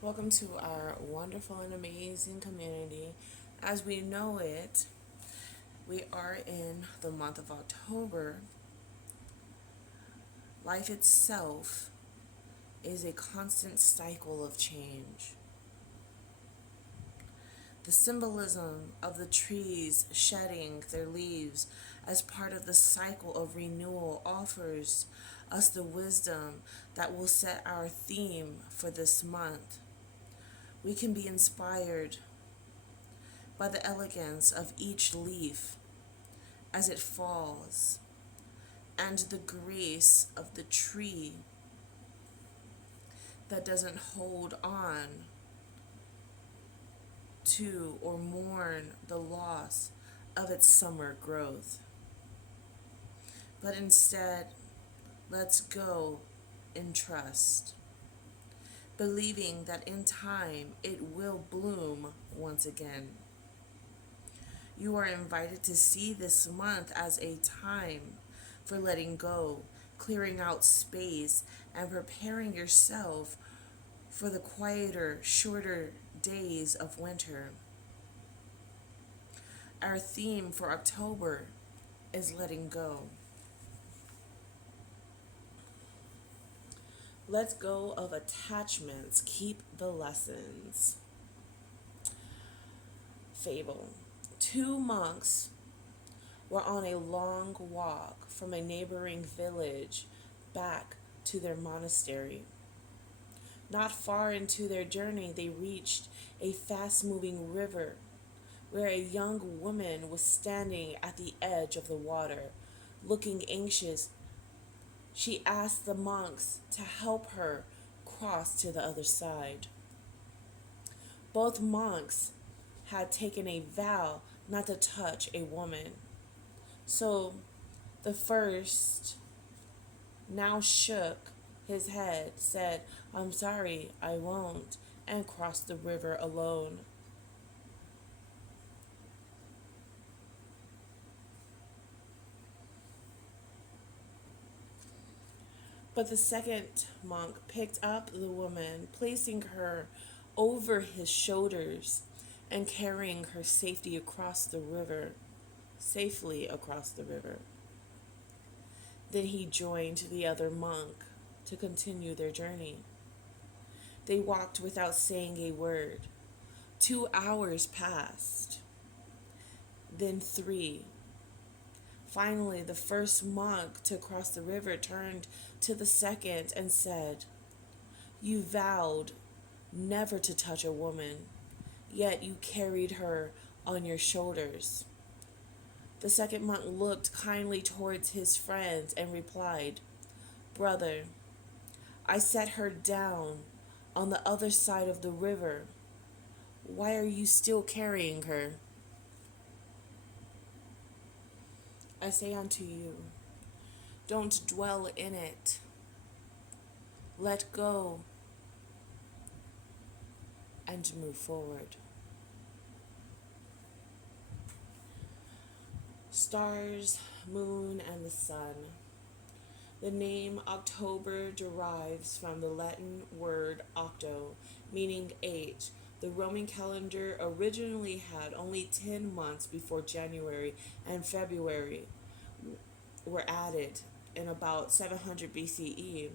Welcome to our wonderful and amazing community. As we know it, we are in the month of October. Life itself is a constant cycle of change. The symbolism of the trees shedding their leaves as part of the cycle of renewal offers us the wisdom that will set our theme for this month. We can be inspired by the elegance of each leaf as it falls, and the grace of the tree that doesn't hold on to or mourn the loss of its summer growth. But instead, let's go in trust, believing that in time it will bloom once again. You are invited to see this month as a time for letting go, clearing out space, and preparing yourself for the quieter, shorter days of winter. Our theme for October is letting go. Let go of attachments, keep the lessons. Fable. Two monks were on a long walk from a neighboring village back to their monastery. Not far into their journey, they reached a fast moving river where a young woman was standing at the edge of the water, looking anxious. She asked the monks to help her cross to the other side. Both monks had taken a vow not to touch a woman. So the first now shook his head, said, "I'm sorry, I won't," and crossed the river alone. But the second monk picked up the woman, placing her over his shoulders and carrying her safely across the river. Then he joined the other monk to continue their journey. They walked without saying a word. 2 hours passed, then three. Finally, the first monk to cross the river turned to the second and said, "You vowed never to touch a woman, yet you carried her on your shoulders." The second monk looked kindly towards his friend and replied, "Brother, I set her down on the other side of the river. Why are you still carrying her?" I say unto you, don't dwell in it. Let go and move forward. Stars, moon, and the sun. The name October derives from the Latin word octo, meaning eight. The Roman calendar originally had only 10 months before January and February were added in about 700 BCE.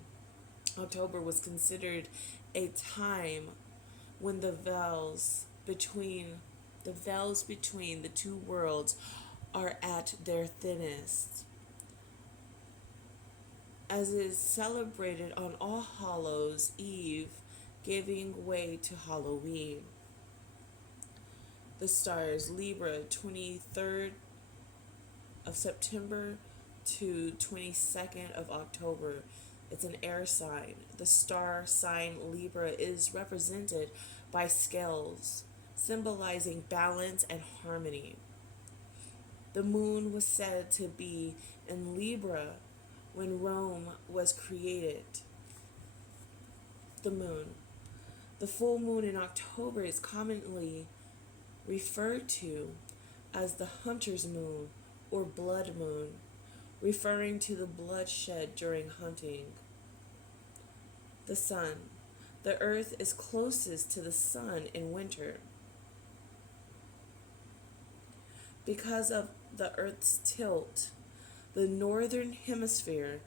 October was considered a time when the veils between the two worlds are at their thinnest, as is celebrated on All Hallows Eve, giving way to Halloween. The stars Libra, 23rd of September to 22nd of October. It's an air sign. The star sign Libra is represented by scales, symbolizing balance and harmony. The moon was said to be in Libra when Rome was created. The moon. The full moon in October is commonly referred to as the hunter's moon or blood moon, referring to the bloodshed during hunting. The sun. The earth is closest to the sun in winter. Because of the earth's tilt, the northern hemisphere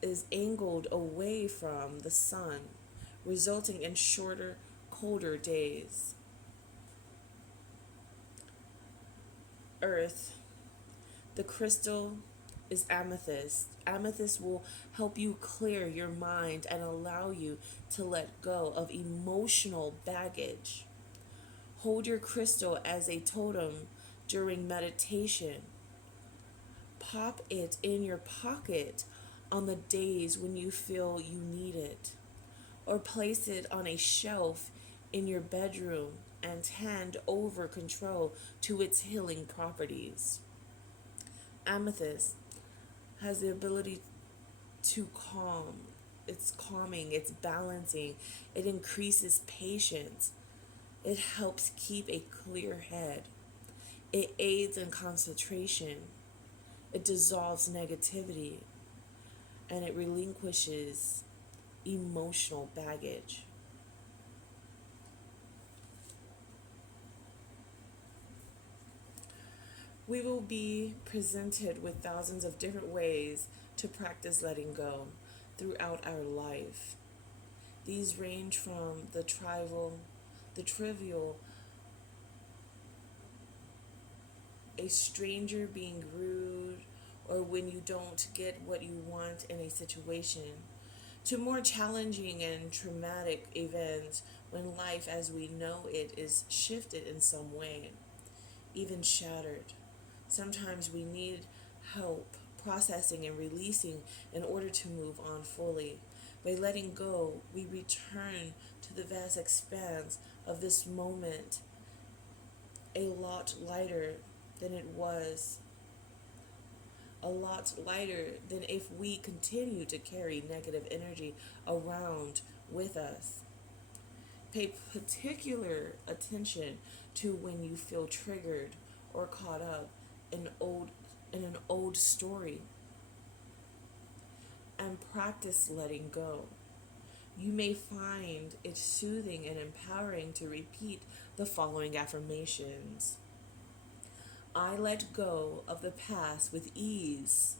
is angled away from the sun, resulting in shorter, colder days. Earth, the crystal is amethyst. Amethyst will help you clear your mind and allow you to let go of emotional baggage. Hold your crystal as a totem during meditation. Pop it in your pocket on the days when you feel you need it, or place it on a shelf in your bedroom and hand over control to its healing properties. Amethyst has the ability to calm. It's calming, it's balancing, it increases patience, it helps keep a clear head, it aids in concentration, it dissolves negativity, and it relinquishes emotional baggage. We will be presented with thousands of different ways to practice letting go throughout our life. These range from the trivial, a stranger being rude, or when you don't get what you want in a situation, to more challenging and traumatic events when life as we know it is shifted in some way, even shattered. Sometimes we need help processing and releasing in order to move on fully. By letting go, we return to the vast expanse of this moment a lot lighter than it was, a lot lighter than if we continue to carry negative energy around with us. Pay particular attention to when you feel triggered or caught up in an old story, and practice letting go. You may find it soothing and empowering to repeat the following affirmations. I let go of the past with ease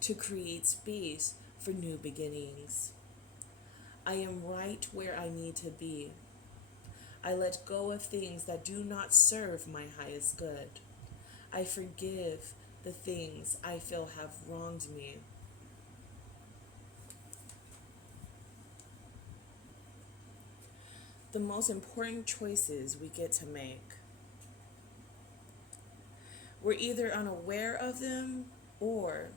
to create space for new beginnings. I am right where I need to be. I let go of things that do not serve my highest good. I forgive the things I feel have wronged me. The most important choices we get to make. We're either unaware of them or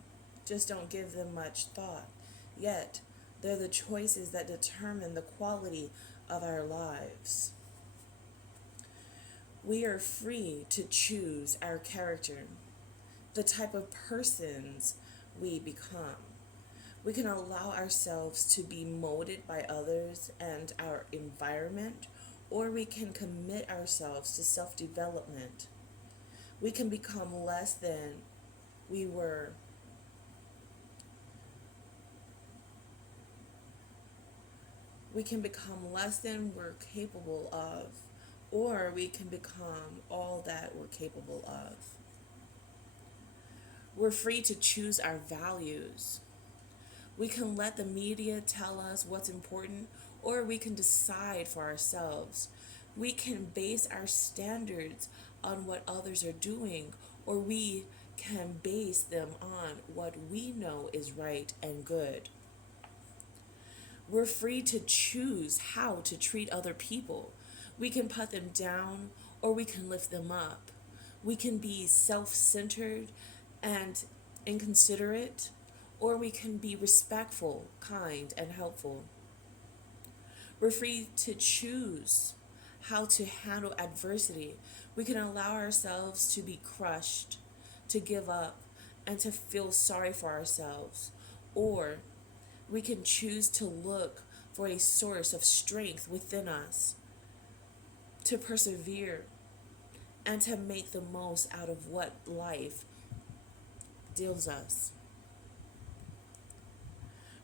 just don't give them much thought. Yet, they're the choices that determine the quality of our lives. We are free to choose our character, the type of persons we become. We can allow ourselves to be molded by others and our environment, or we can commit ourselves to self-development. We can become less than we were. We can become less than we're capable of, or we can become all that we're capable of. We're free to choose our values. We can let the media tell us what's important, or we can decide for ourselves. We can base our standards on what others are doing, or we can base them on what we know is right and good. We're free to choose how to treat other people. We can put them down, or we can lift them up. We can be self-centered and inconsiderate, or we can be respectful, kind, and helpful. We're free to choose how to handle adversity. We can allow ourselves to be crushed, to give up, and to feel sorry for ourselves. Or we can choose to look for a source of strength within us, to persevere, and to make the most out of what life deals us.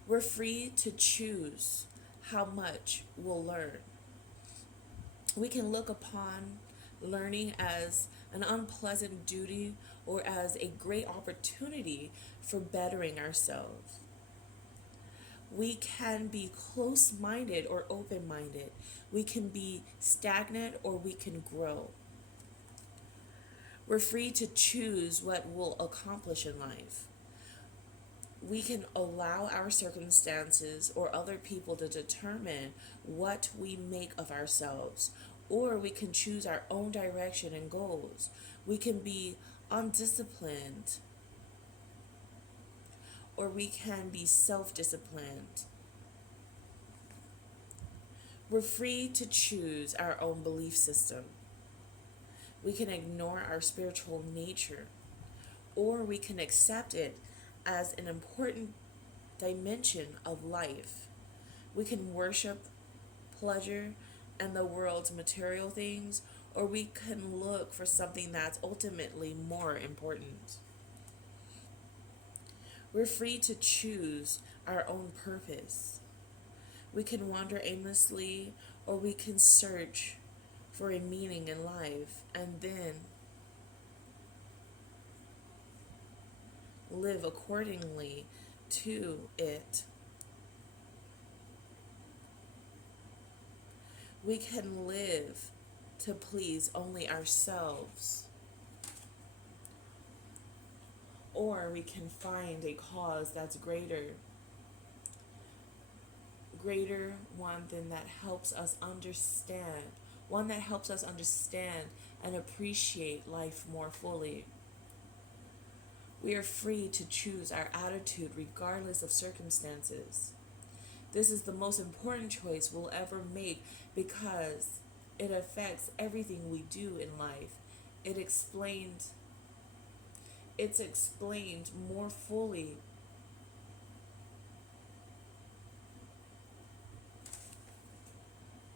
We're free to choose how much we'll learn. We can look upon learning as an unpleasant duty or as a great opportunity for bettering ourselves. We can be close minded or open minded. We can be stagnant or we can grow. We're free to choose what we'll accomplish in life. We can allow our circumstances or other people to determine what we make of ourselves, or we can choose our own direction and goals. We can be undisciplined, or we can be self disciplined. We're free to choose our own belief system. We can ignore our spiritual nature, or we can accept it as an important dimension of life. We can worship pleasure and the world's material things, or we can look for something that's ultimately more important. We're free to choose our own purpose. We can wander aimlessly, or we can search for a meaning in life and then live accordingly to it. We can live to please only ourselves, or we can find a cause that's greater one than that helps us understand, one that helps us understand and appreciate life more fully. We are free to choose our attitude regardless of circumstances. This is the most important choice we'll ever make because it affects everything we do in life. It explained it's explained more fully